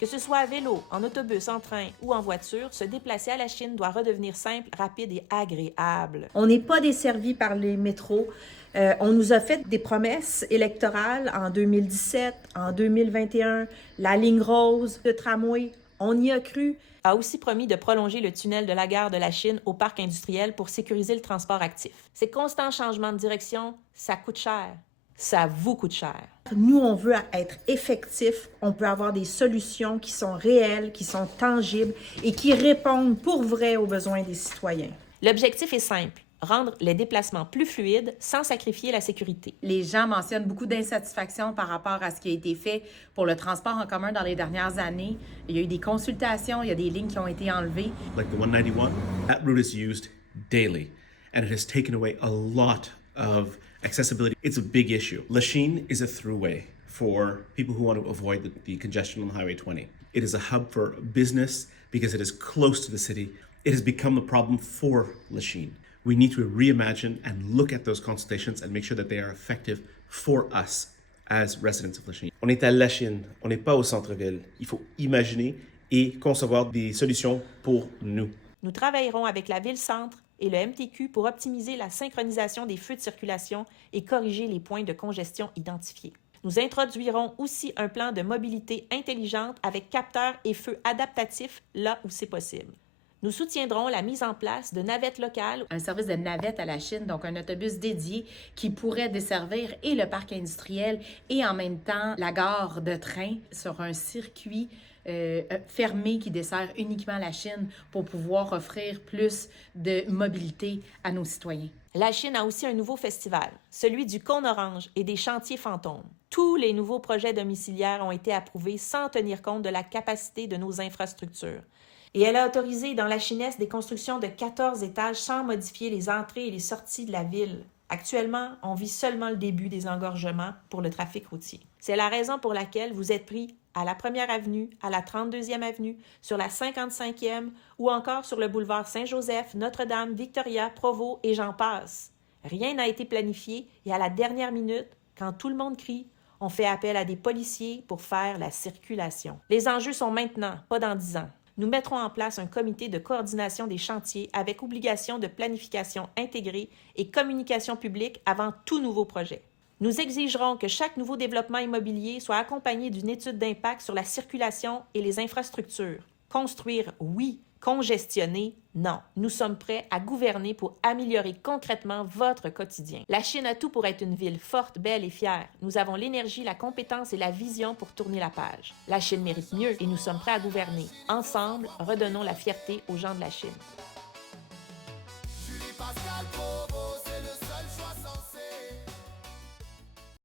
Que ce soit à vélo, en autobus, en train ou en voiture, se déplacer à la Chine doit redevenir simple, rapide et agréable. On n'est pas desservi par les métros. On nous a fait des promesses électorales en 2017, en 2021, la ligne rose, le tramway. On y a cru. A aussi promis de prolonger le tunnel de la gare de la Chine au parc industriel pour sécuriser le transport actif. Ces constants changements de direction, ça coûte cher. Ça vous coûte cher. Nous, on veut être effectifs. On peut avoir des solutions qui sont réelles, qui sont tangibles et qui répondent pour vrai aux besoins des citoyens. L'objectif est simple, rendre les déplacements plus fluides sans sacrifier la sécurité. Les gens mentionnent beaucoup d'insatisfaction par rapport à ce qui a été fait pour le transport en commun dans les dernières années. Il y a eu des consultations, il y a des lignes qui ont été enlevées. Like the 191, that route is used daily, and it has taken away a lot of accessibility. It's a big issue. Lachine is a throughway for people who want to avoid the congestion on Highway 20. It is a hub for business because it is close to the city. It has become a problem for Lachine. We need to reimagine and look at those consultations and make sure that they are effective for us as residents of Lachine. On est à Lachine, on n'est pas au centre-ville. Il faut imaginer et concevoir des solutions pour nous. Nous travaillerons avec la Ville-Centre et le MTQ pour optimiser la synchronisation des feux de circulation et corriger les points de congestion identifiés. Nous introduirons aussi un plan de mobilité intelligente avec capteurs et feux adaptatifs là où c'est possible. Nous soutiendrons la mise en place de navettes locales. Un service de navette à la Chine, donc un autobus dédié qui pourrait desservir et le parc industriel et en même temps la gare de train sur un circuit fermé qui dessert uniquement la Chine pour pouvoir offrir plus de mobilité à nos citoyens. La Chine a aussi un nouveau festival, celui du cône orange et des chantiers fantômes. Tous les nouveaux projets domiciliaires ont été approuvés sans tenir compte de la capacité de nos infrastructures. Et elle a autorisé dans la Chinesse des constructions de 14 étages sans modifier les entrées et les sorties de la ville. Actuellement, on vit seulement le début des engorgements pour le trafic routier. C'est la raison pour laquelle vous êtes pris à la 1er avenue, à la 32e avenue, sur la 55e ou encore sur le boulevard Saint-Joseph, Notre-Dame, Victoria, Provo et j'en passe. Rien n'a été planifié et à la dernière minute, quand tout le monde crie, on fait appel à des policiers pour faire la circulation. Les enjeux sont maintenant, pas dans 10 ans. Nous mettrons en place un comité de coordination des chantiers avec obligation de planification intégrée et communication publique avant tout nouveau projet. Nous exigerons que chaque nouveau développement immobilier soit accompagné d'une étude d'impact sur la circulation et les infrastructures. Construire, oui. Congestionner, non. Nous sommes prêts à gouverner pour améliorer concrètement votre quotidien. La Chine a tout pour être une ville forte, belle et fière. Nous avons l'énergie, la compétence et la vision pour tourner la page. La Chine mérite mieux et nous sommes prêts à gouverner. Ensemble, redonnons la fierté aux gens de la Chine.